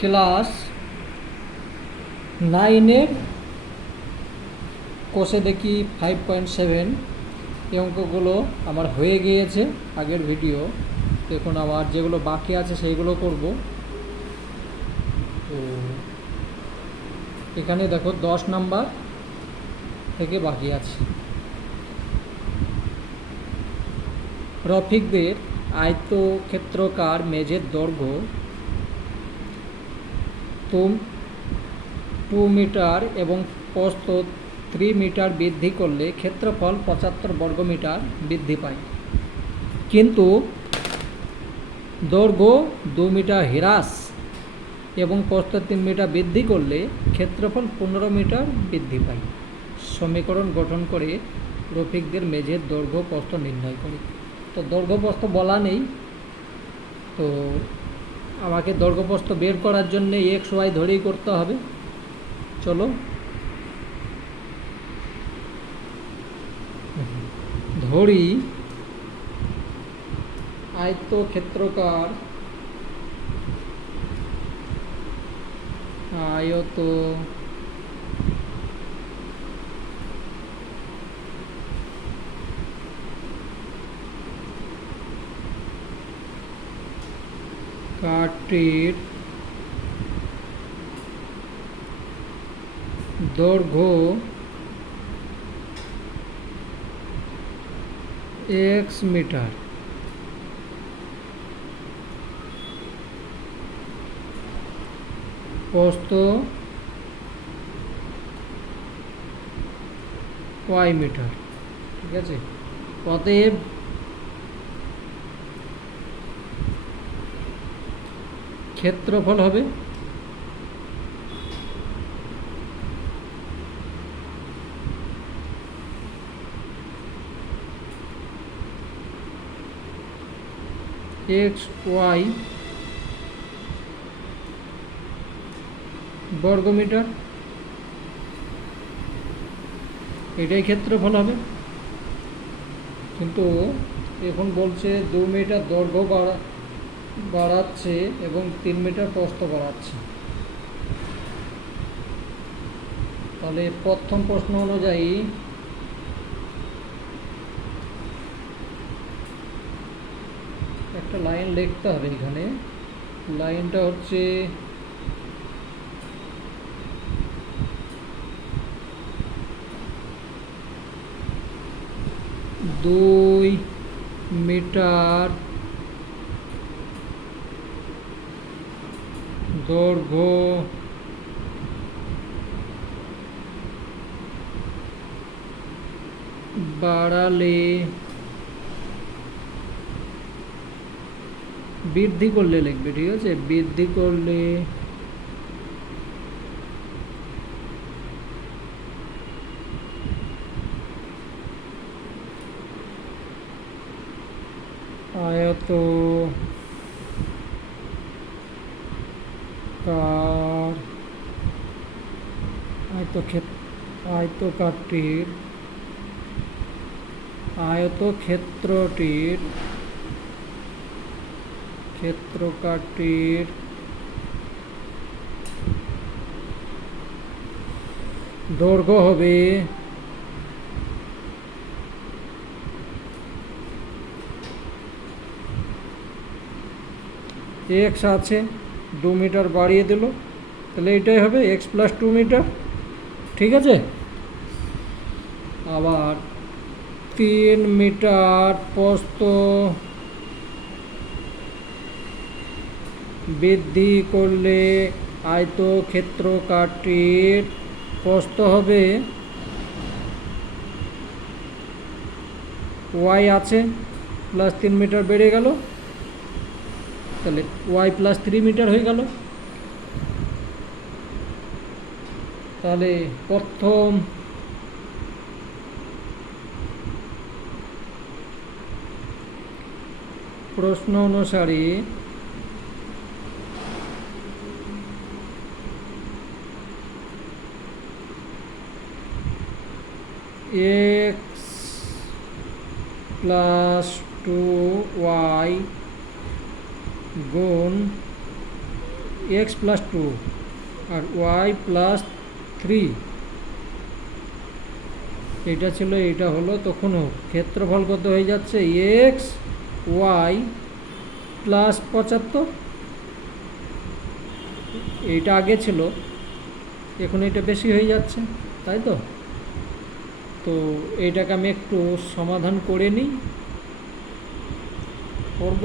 Class 9-এর কোষে দেখি 5.7 এই অঙ্কগুলো আমার হয়ে গিয়েছে আগের ভিডিও। দেখুন আমার যেগুলো বাকি আছে সেইগুলো করব। তো এখানে দেখো 10 নাম্বার থেকে বাকি আছে। রফিকদের আয়তক্ষেত্রাকার মেঝের দৈর্ঘ্য 2 মিটার এবং প্রস্থ 3 মিটার বৃদ্ধি করলে ক্ষেত্রফল 75 বর্গমিটার বৃদ্ধি পায়, কিন্তু দৈর্ঘ্য 2 মিটার হ্রাস এবং প্রস্থ 3 মিটার বৃদ্ধি করলে ক্ষেত্রফল 15 মিটার বৃদ্ধি পায়। সমীকরণ গঠন করে রফিকদের মেঝের দৈর্ঘ্য প্রস্থ নির্ণয় করে। তো দৈর্ঘ্য প্রস্থ বলা নেই, তো আমাকে দৈর্ঘ্য প্রস্থ বের করার জন্য এক্স ওয়াই ধরেই করতে হবে। চলো ধরি আয়তক্ষেত্রাকার কাঠির দৈর্ঘ্য x মিটার, প্রস্থ y মিটার। ঠিক আছে, অতএব ক্ষেত্রফল হবে xy বর্গমিটার, এটাই ক্ষেত্রফল হবে। কিন্তু এখন বলছে 2 মিটার দৈর্ঘ্য বাড়াচ্ছে এবং 3 মিটার প্রস্থ বাড়াচ্ছে। তাহলে প্রথম প্রশ্ন অনুযায়ী একটা লাইন লিখতে হবে। এখানে লাইনটা হচ্ছে দুই মিটার দৈর্ঘ্য বাড়ালে বৃদ্ধি করলে লিখবে। ঠিক আছে, বৃদ্ধি করলে আয়তক্ষেত্রটির দৈর্ঘ্য হবে এক্স আছে, 2 মিটার বাড়িয়ে দিল, তাহলে এটাই হবে x + 2 মিটার। ঠিক আছে, আবার 3 মিটার প্রস্থ বৃদ্ধি করলে আয়তক্ষেত্রাকারটির প্রস্থ হবে y আছে প্লাস 3 মিটার বেড়ে গেল, তাহলে y + 3 মিটার হয়ে গেল। তাহলে প্রথম প্রশ্ন অনুসারে x + 2y গুণ এক্স প্লাস টু আর ওয়াই প্লাস থ্রি, এটা ছিল, এটা হলো, তখনও ক্ষেত্রফল কত হয়ে যাচ্ছে, এক্স ওয়াই প্লাস 75, এইটা আগে ছিল, এখন এটা বেশি হয়ে যাচ্ছে, তাই তো। তো এইটাকে আমি একটু সমাধান করে নিই, করব,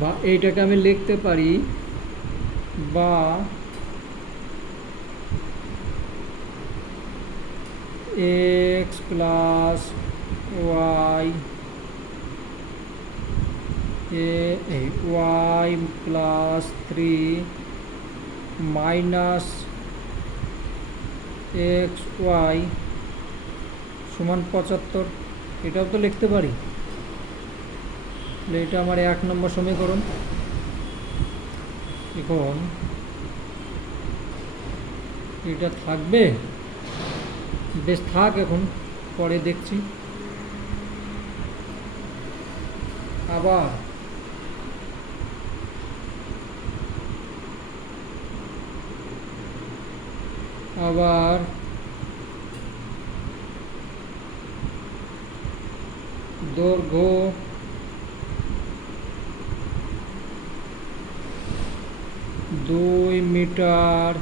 বা এইটাকে আমি লিখতে পারি, বা X plus Y Y plus three minus x Y সমান 75, এটাও তো লিখতে পারি। এটা আমার 1 নম্বর সমীকরণ। এখন এটা থাকবে, বেশ থাক, এখন পরে দেখছি। আবার আবার দৈর্ঘ্য 2 মিটার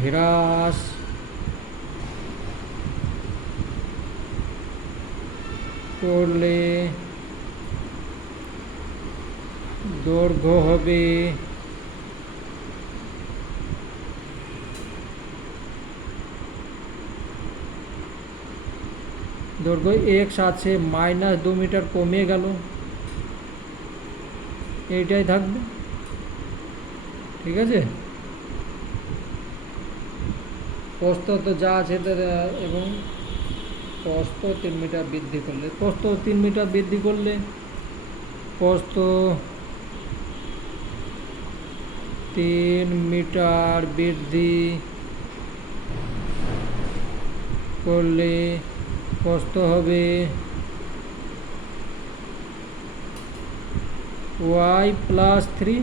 হ্রাস করলে দৈর্ঘ্য হবে দৈর্ঘ্য এক্স আছে, মাইনাস 2 মিটার কমে গেল, এইটাই থাকবে, ঠিক আছে। প্রস্থ তো যা আছে এবং প্রস্থ 3 মিটার বৃদ্ধি করলে, প্রস্থ 3 মিটার বৃদ্ধি করলে, প্রস্থ 3 মিটার বৃদ্ধি করলে প্রস্থ হবে ওয়াই প্লাস 3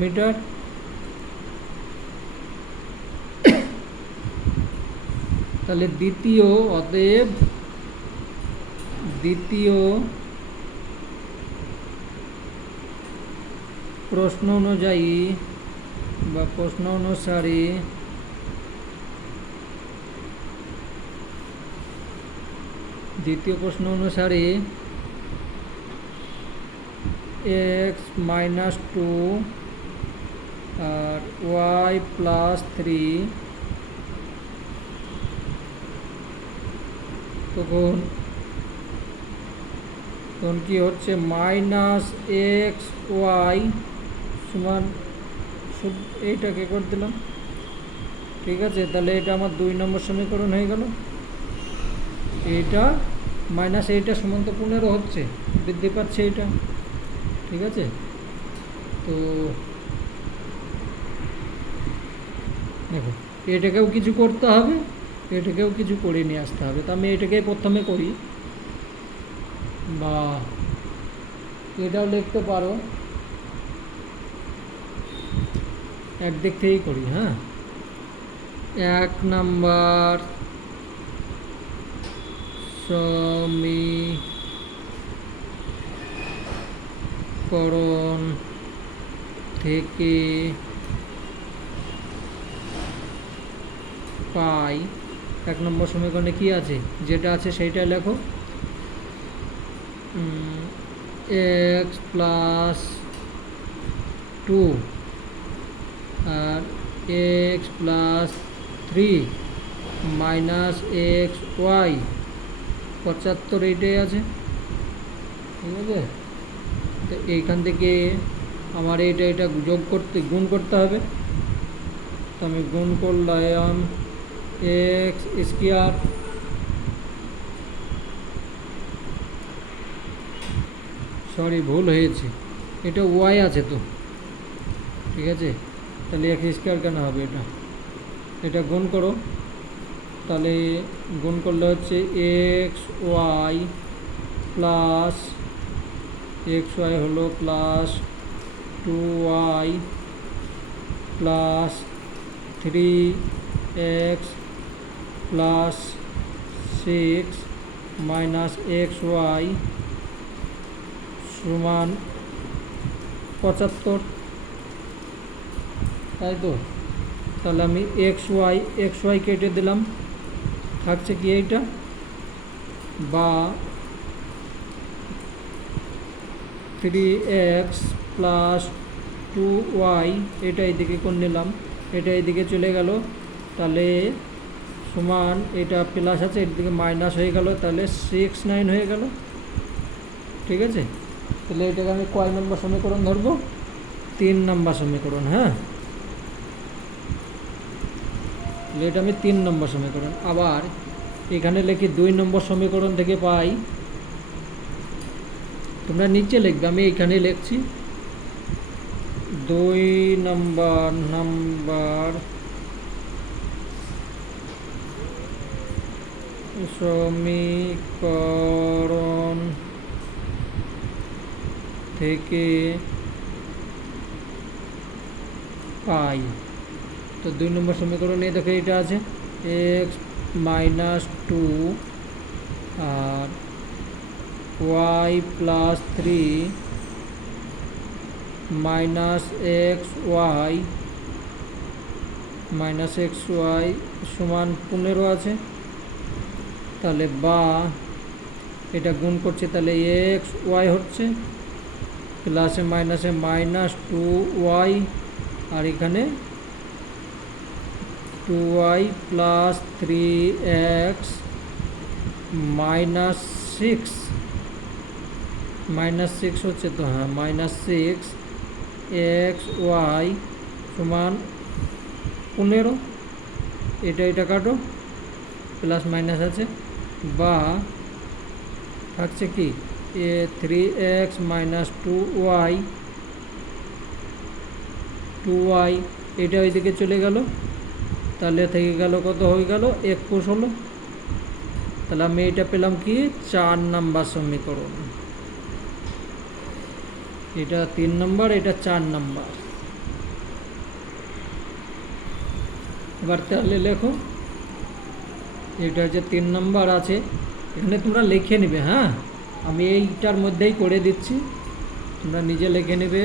মিটার। তাহলে অতএব দ্বিতীয় প্রশ্ন অনুযায়ী বা প্রশ্ন অনুসারে এক্স মাইনাস 2 আর ওয়াই প্লাস 3, তখন কি হচ্ছে, মাইনাস এক্স ওয়াই সমান, এইটাকে করে দিলাম, ঠিক আছে। তাহলে এটা আমার 2 নম্বর সমীকরণ হয়ে গেল। এইটা মাইনাস এইটা সমান তো 15 হচ্ছে, বৃদ্ধি পাচ্ছে এইটা, ঠিক আছে। তো দেখো, এটাকেও কিছু করতে হবে, এটাকেও কিছু করে নিয়ে আসতে হবে। তো আমি এটাকেই প্রথমে করি, বা এটাও লিখতে পারো, একদিক থেকেই করি। হ্যাঁ, 1 নাম্বার সমীকরণ থেকে পাই, 1 নম্বর সমীকরণে কি আছে, যেটা আছে সেইটা লেখো, এক্স প্লাস 2 আর x plus 3 minus x y 75, এইটাই আছে, ঠিক আছে। তো এইখান থেকে আমার এটা গুণ করতে হবে। তো আমি গুণ করলাম এক্স স্কোয়ার, সরি ভুল হয়েছে, এটা ওয়াই আছে তো, ঠিক আছে। তাহলে এক্স স্কোয়ার কেন হবে, এটা গুণ করো, তাহলে গুণ করলে হচ্ছে x y plus x y হলো plus 2y plus 3x plus 6 minus x Y সমান 75, তাই তো? তাহলে আমি এক্স ওয়াই কেটে দিলাম, থাকছে কি এইটা, বা 3x প্লাস 2y এটা এইদিকে করে নিলাম, এটা এইদিকে চলে গেল, তাহলে সমান এটা প্লাস আছে এদিকে মাইনাস হয়ে গেল, তাহলে 6/9 হয়ে গেল। ঠিক আছে, তাহলে এটাকে আমি কয় নম্বর সমীকরণ ধরবো? 3 নম্বর সমীকরণ। হ্যাঁ, এটা আমি 3 নম্বর সমীকরণ। আবার এখানে লিখি 2 নম্বর সমীকরণ থেকে পাই, তোমরা নিচে লিখবে, আমি এখানে লিখছি 2 নম্বর সমীকরণ থেকে পাই। তো 2 নম্বর সমীকরণে দেখো এটা আছে x মাইনাস 2 আর y plus 3 minus x Y সমান 15 আছে। তাহলে বা এটা গুণ করছে, তাহলে এক্স ওয়াই হচ্ছে প্লাসে মাইনাসে মাইনাস 2y আর এখানে 2y প্লাস 3x মাইনাস 6 হচ্ছে তো, হ্যাঁ মাইনাস 6 এক্স ওয়াই সমান 15। এটা কাটো, প্লাস মাইনাস আছে, বা থাকছে কি 3x মাইনাস 2y এটা ওইদিকে চলে গেল, তাহলে থেকে গেল কত হয়ে গেল 21 হলো। তাহলে আমি এটা পেলাম কি 4 নম্বর সমীকরণ। এটা 3 নম্বর, এটা 4 নম্বর। এবার তাহলে লেখো, এটা যে 3 নম্বর আছে এখানে তোমরা লিখে নেবে। হ্যাঁ, আমি এইটার মধ্যেই করে দিচ্ছি, তোমরা নিজে লিখে নেবে,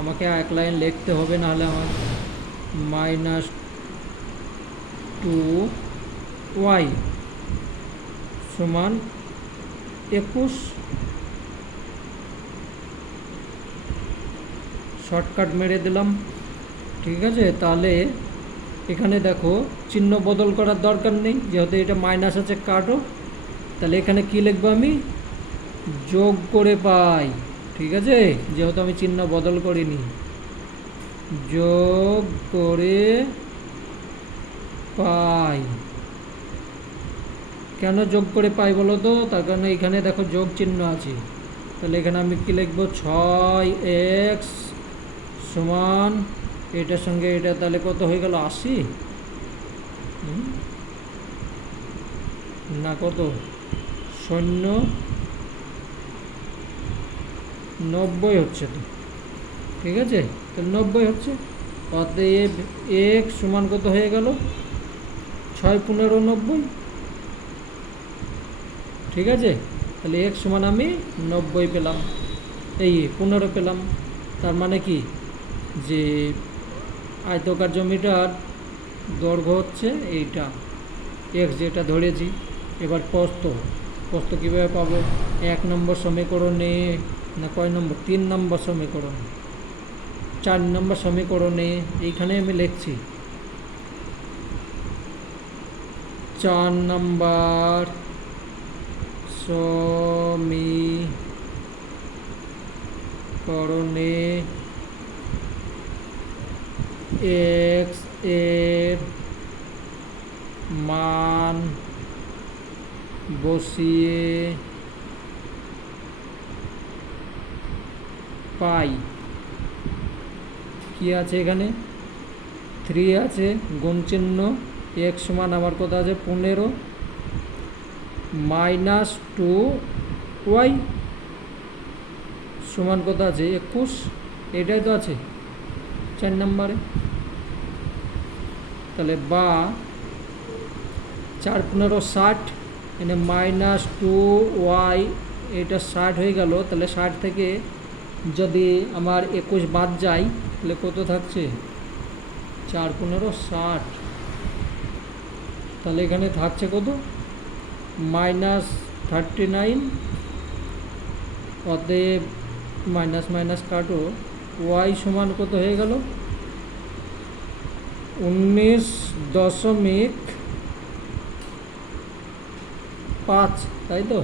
আমাকে এক লাইন লিখতে হবে, নাহলে আমার মাইনাস 2y সমান 21। শর্টকাট মেরে দিলাম। ঠিক আছে, তাহলে এখানে দেখো চিহ্ন বদল করার দরকার নেই, যেহেতু এটা মাইনাস আছে কাটো, তাহলে এখানে কি লিখবো আমি যোগ করে পাই। ঠিক আছে, যেহেতু আমি চিহ্ন বদল করিনি, যোগ করে পাই। কেন যোগ করে পাই বলো তো? তার কারণে এখানে দেখো যোগ চিহ্ন আছে, তাহলে এখানে আমি কি লিখবো 6x সমান এটার সঙ্গে এটা, তাহলে কত হয়ে গেল 80 না কত 90 হচ্ছে তো। ঠিক আছে, তাহলে 90 হচ্ছে, অতএব x সমান কত হয়ে গেল 6 15 90। ঠিক আছে, তাহলে x সমান আমি 90 পেলাম, এই 15 পেলাম। তার মানে কি যে আয়তকার জমিটার দৈর্ঘ্য হচ্ছে এইটা x যেটা ধরেছি। এবার প্রস্থ কীভাবে পাবো? 1 নম্বর সমীকরণে, না কয় নম্বর, 3 নম্বর সমীকরণ, 4 নম্বর সমীকরণে এইখানে আমি লিখছি 4 নম্বর সমীকরণে x এর মান বসিয়ে পাই। কি আছে এখানে 3 আছে, গুণ চিহ্ন, x সমান আমার কত আছে 15 মাইনাস 2 ওয়াই সমান কত আছে 21, এটাই তো আছে 4 নম্বরে। তাহলে বা 4 15 60, এখানে -2y, এটা 60 হয়ে গেল। তাহলে 60 থেকে যদি আমার 21 বাদ যায় তাহলে কত থাকছে 4 15 60। তাহলে এখানে থাকছে কত -39। অতএব মাইনাস মাইনাস কাটো, ওয়াই সমান কত হয়ে গেল 19.5, তাই তো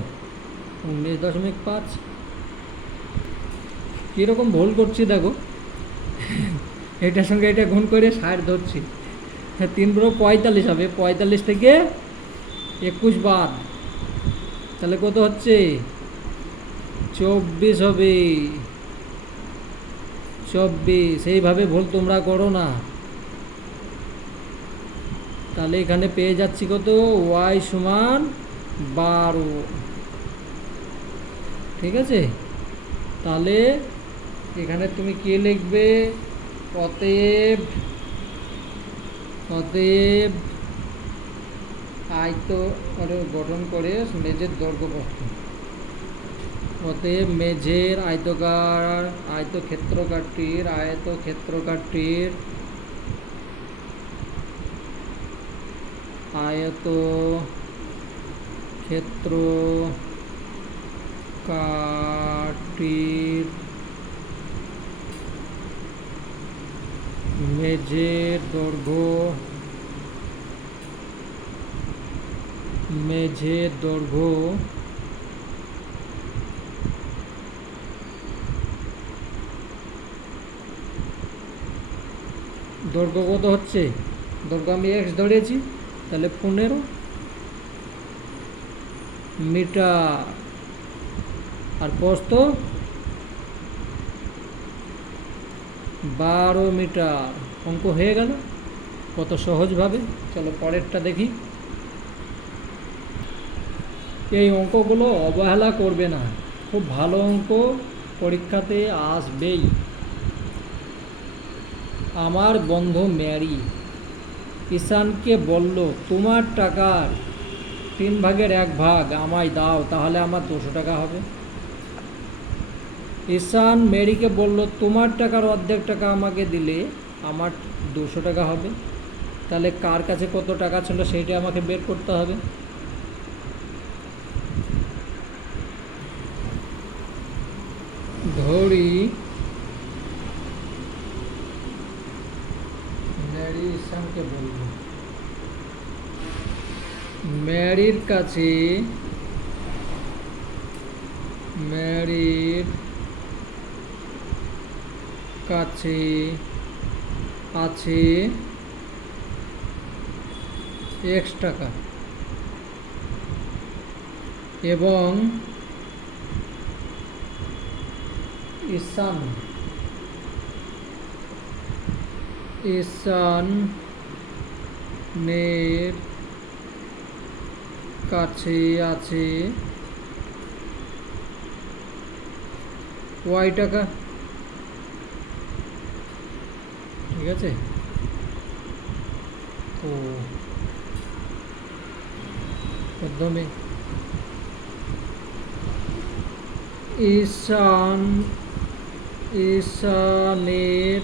19.5। কীরকম ভুল করছি দেখো, এটার সঙ্গে এটা গুণ করে 60 ধরছি। হ্যাঁ 3 পুরো 45 হবে, 45 থেকে 21 বাদ, তাহলে কত হচ্ছে 24 হবে। 24, এইভাবে ভুল তোমরা করো না। তাহলে এখানে পেয়ে যাচ্ছি কত ওয়াই সমান 12। ঠিক আছে, তাহলে এখানে তুমি কি লিখবে, অতএব আয়ত গঠন করে মেঝের দৈর্ঘ্য প্রস্থ। অতএব মেঝের আয়তক্ষেত্রকারটির মেঝের দৈর্ঘ্য কত হচ্ছে, দৈর্ঘ্য আমি এক্স ধরেছি, তাহলে 15 মিটার, আর প্রস্থ 12 মিটার। অঙ্ক হয়ে গেল কত সহজভাবে। চলো পরেরটা দেখি। এই অঙ্কগুলো অবহেলা করবে না, খুব ভালো অঙ্ক, পরীক্ষাতে আসবেই। আমার বন্ধু ম্যারি ঈশানকে বলল, তোমার টাকার 3 ভাগের 1 ভাগ আমায় দাও, তাহলে আমার 200 টাকা হবে। ঈশান ম্যারিকে বলল, তোমার টাকার অর্ধেক টাকা আমাকে দিলে আমার 200 টাকা হবে। তাহলে কার কাছে কত টাকা ছিল সেইটা আমাকে বের করতে হবে। ধরি ম্যারি ঈশানকে বলল, ম্যারির কাছে আছে x টাকা এবং ঈশানের কাছে আছে y টাকা। ঠিক আছে, তো প্রথমে ঈশানের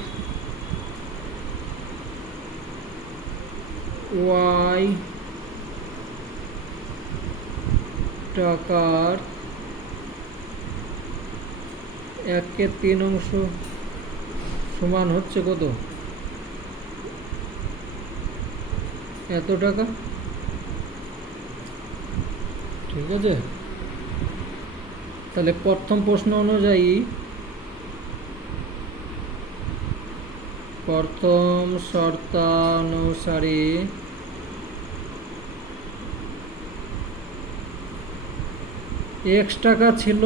y টাকার 1/3 অংশ সমান হচ্ছে কত, এত টাকা। ঠিক আছে, তাহলে প্রথম প্রশ্ন অনুযায়ী, প্রথম শর্তানুসারে x টাকা ছিল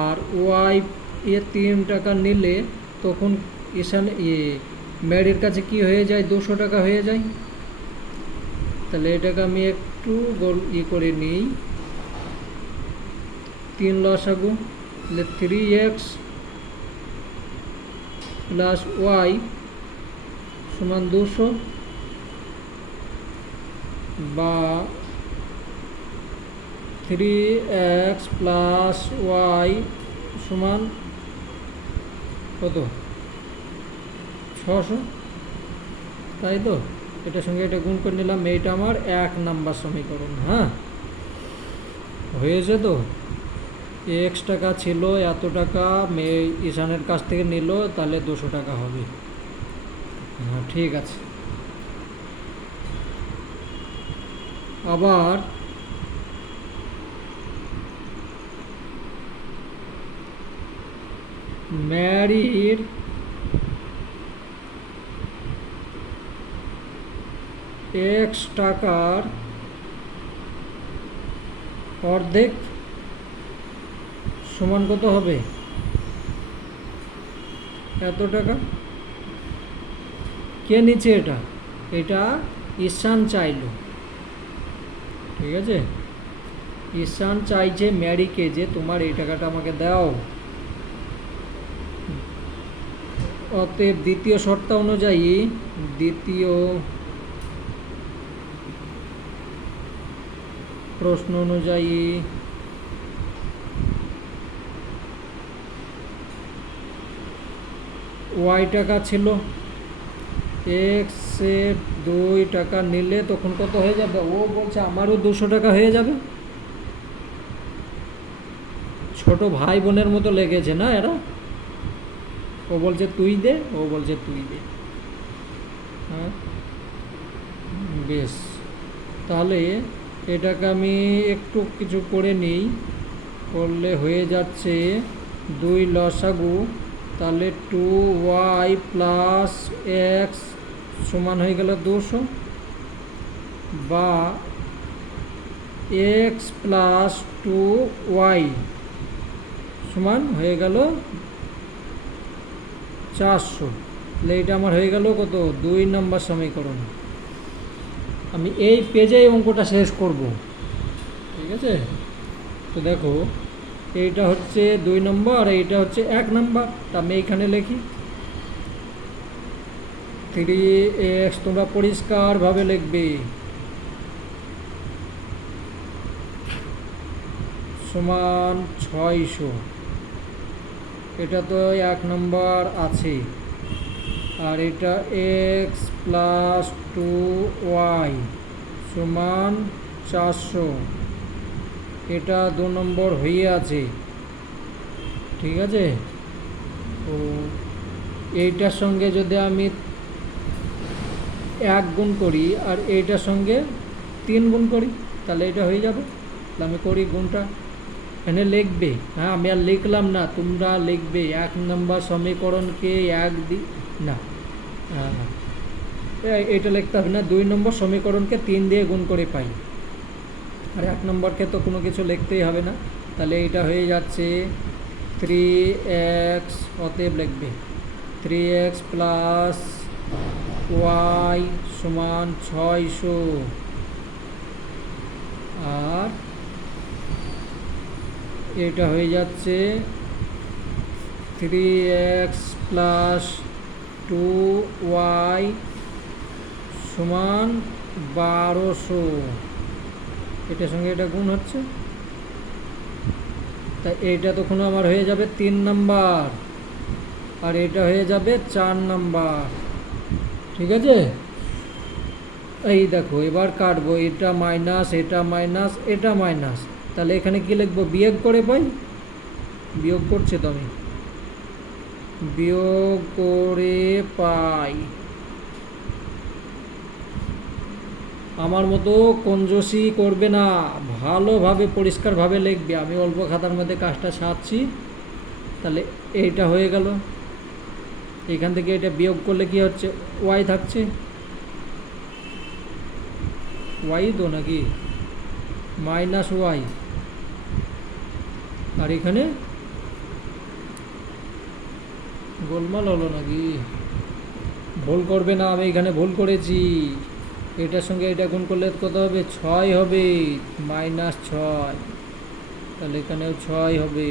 আর ওয়াই 3 টাকা নিলে তখন ঈশান ম্যারির কাছে কি হয়ে যায় 200 টাকা হয়ে যায়। তাহলে এটাকে আমি একটু করে নিই, তিন লসাগু, তাহলে 3x প্লাস ওয়াই সমান 200, বা 3x প্লাস ওয়াই সমান কত, 600, তাই তো? এটার সঙ্গে এটা গুণ করে নিলাম, এইটা আমার 1 নাম্বার সমীকরণ। হ্যাঁ, হয়েছে তো? x টাকা ছিল, এত টাকা ঈশানের কাছ থেকে নিল, তাহলে 200 টাকা হবে। হ্যাঁ, ঠিক আছে। আবার ম্যারির x টাকার অর্ধেক সমান কত হবে, এত টাকা। কে নিচে? এটা ঈশান চাইলো, ঠিক আছে? ঈশান চাইছে ম্যারিকে যে তোমার এই টাকাটা আমাকে দাও। অতএব দ্বিতীয় শর্ত অনুযায়ী, দ্বিতীয় প্রশ্ন অনুযায়ী ওয়াই টাকা ছিল, এক্স এর 2 টাকা নিলে তখন কত হয়ে যাবে? ও বলছে আমারও 200 টাকা হয়ে যাবে। ছোট ভাই বোনের মতো লেগেছে না এরা? ও বলছে তুই দে, ও বলছে তুই দে। হ্যাঁ, বেশ, তাহলে এটাকে আমি একটু কিছু করে নিই, করলে হয়ে যাচ্ছে 2 লসাগু, তাহলে 2y প্লাস এক্স সমান হয়ে গেল 200, বা এক্স প্লাস 2y সমান হয়ে গেল 400। তাহলে এটা আমার হয়ে গেল কত, 2 নম্বর সমীকরণ। আমি এই পেজেই অঙ্কটা শেষ করব, ঠিক আছে? তো দেখো, এইটা হচ্ছে 2 নম্বর, আর এইটা হচ্ছে 1 নম্বর। তা আমি এইখানে লিখি 3x, তোমরা পরিষ্কারভাবে লিখবে, সমান 600। এটা তো 1 নম্বর আছে, আর এটা x প্লাস 2y সমান 400, এটা 2 নম্বর হয়ে আছে, ঠিক আছে? তো এইটার সঙ্গে যদি আমি 1 গুণ করি আর এইটার সঙ্গে 3 গুণ করি, তাহলে এটা হয়ে যাবে। তাহলে আমি করি গুণটা, এখানে লিখবে। হ্যাঁ, আমি আর লিখলাম না, তোমরা লিখবে 1 নম্বর সমীকরণকে 1 না, এটা লিখতে হবে না, 2 নম্বর সমীকরণকে 3 দিয়ে গুণ করে পাই, আর 1 নম্বরকে তো কোনো কিছু লিখতেই হবে না। তাহলে এটা হয়ে যাচ্ছে 3x, অতএব লিখবে 3x প্লাস ওয়াই সমান 600, আর এটা হয়ে যাচ্ছে 3x প্লাস 2y সমান 1200, এটার সঙ্গে এটা গুণ হচ্ছে, তাই এইটা তখন আমার হয়ে যাবে 3 নাম্বার, আর এটা হয়ে যাবে 4 নাম্বার, ঠিক আছে? এই দেখো, এবার কাটবো, এটা মাইনাস, এটা মাইনাস, এটা মাইনাস, তাহলে এখানে কি লিখবো, বিয়োগ করে পাই। বিয়োগ করছে তো আমি, বিয়োগ করে পাই। আমার মতো কঞ্জুসি করবে না, ভালোভাবে পরিষ্কারভাবে লিখবে। আমি অল্প খাতার মধ্যে কাজটা সারছি। তাহলে এইটা হয়ে গেল, এখান থেকে এটা বিয়োগ করলে কি হচ্ছে, ওয়াই থাকছে, ওয়াই তো নাকি, মাইনাস ওয়াই, আর এখানে গোলমাল হলো নাকি? ভুল করবে না, আমি এখানে ভুল করেছি। এটার সঙ্গে এটা গুণ করলে কত হবে, 6 হবে, -6। তাহলে এখানেও 6 হবে,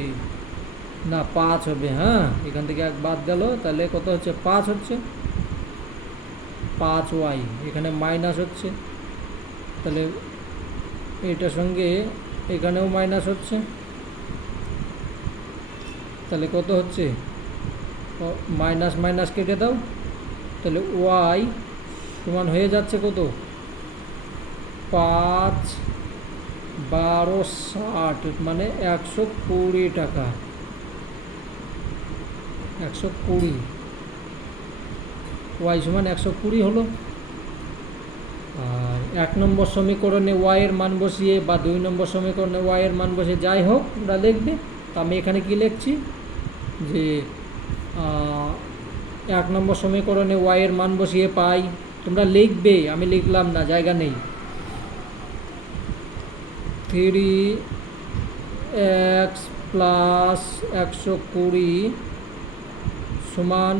না 5 হবে। হ্যাঁ, এখান থেকে 1 বাদ গেল, তাহলে কত হচ্ছে? 5 হচ্ছে। 5y, এখানে মাইনাস হচ্ছে, তাহলে এটার সঙ্গে এখানেও মাইনাস হচ্ছে, তাহলে কত হচ্ছে? মাইনাস মাইনাস কেটে দাও, তাহলে ওয়াই সমান হয়ে যাচ্ছে কত? 5 12 60, মানে 120 টাকা। 120, ওয়াই সমান 120 হলো। আর 1 নম্বর সমীকরণে ওয়াই এর মান বসিয়ে বা 2 নম্বর সমীকরণে ওয়াই এর মান বসিয়ে যাই হোক ওটা লিখবে। তো আমি এখানে কি লিখছি যে 1 নম্বর সমীকরণে ওয়াই এর মান বসিয়ে পাই, তোমরা লিখবে, আমি লিখলাম না, জায়গা নেই। 3x প্লাস 120 সমান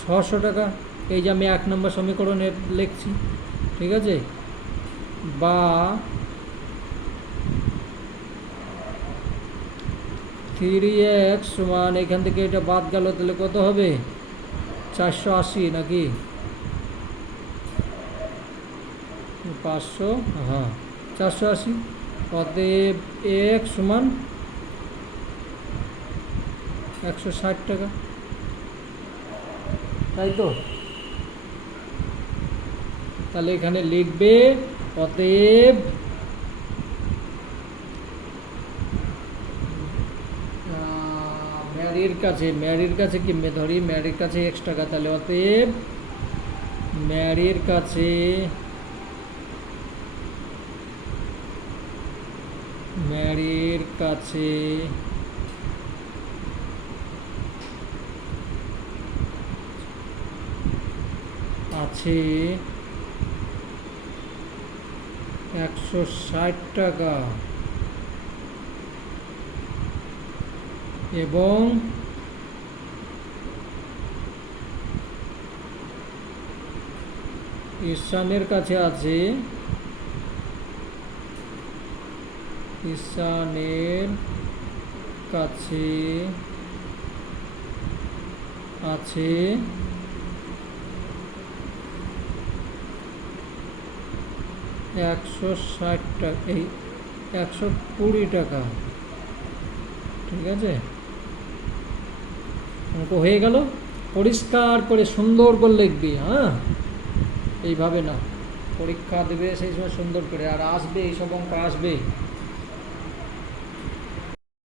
600 টাকা। এই যে আমি 1 নম্বর সমীকরণে লিখছি, ঠিক আছে? বা 3x সমান, এখান থেকে এটা বাদ গেল, তাহলে কত হবে? 480 নাকি 500? হ্যাঁ, 480। অতএব x সমান 160 টাকা, তাই তো? তাহলে এখানে লিখবে অতএব ম্যারির কাছে কি ধরি, ম্যারির কাছে x টাকা, তাহলে অতএব ম্যারির কাছে আছে 160 টাকা, এবং ঈশানের কাছে আছে ঈশানের কাছে আছে 160 টাকা, এই 120 টাকা, ঠিক আছে? অঙ্ক হয়ে গেল। পরিষ্কার করে সুন্দর করে লিখবি, হ্যাঁ, এইভাবে না, পরীক্ষা দেবে সেই সময় সুন্দর করে, আর আসবে, এইসব অঙ্ক আসবে।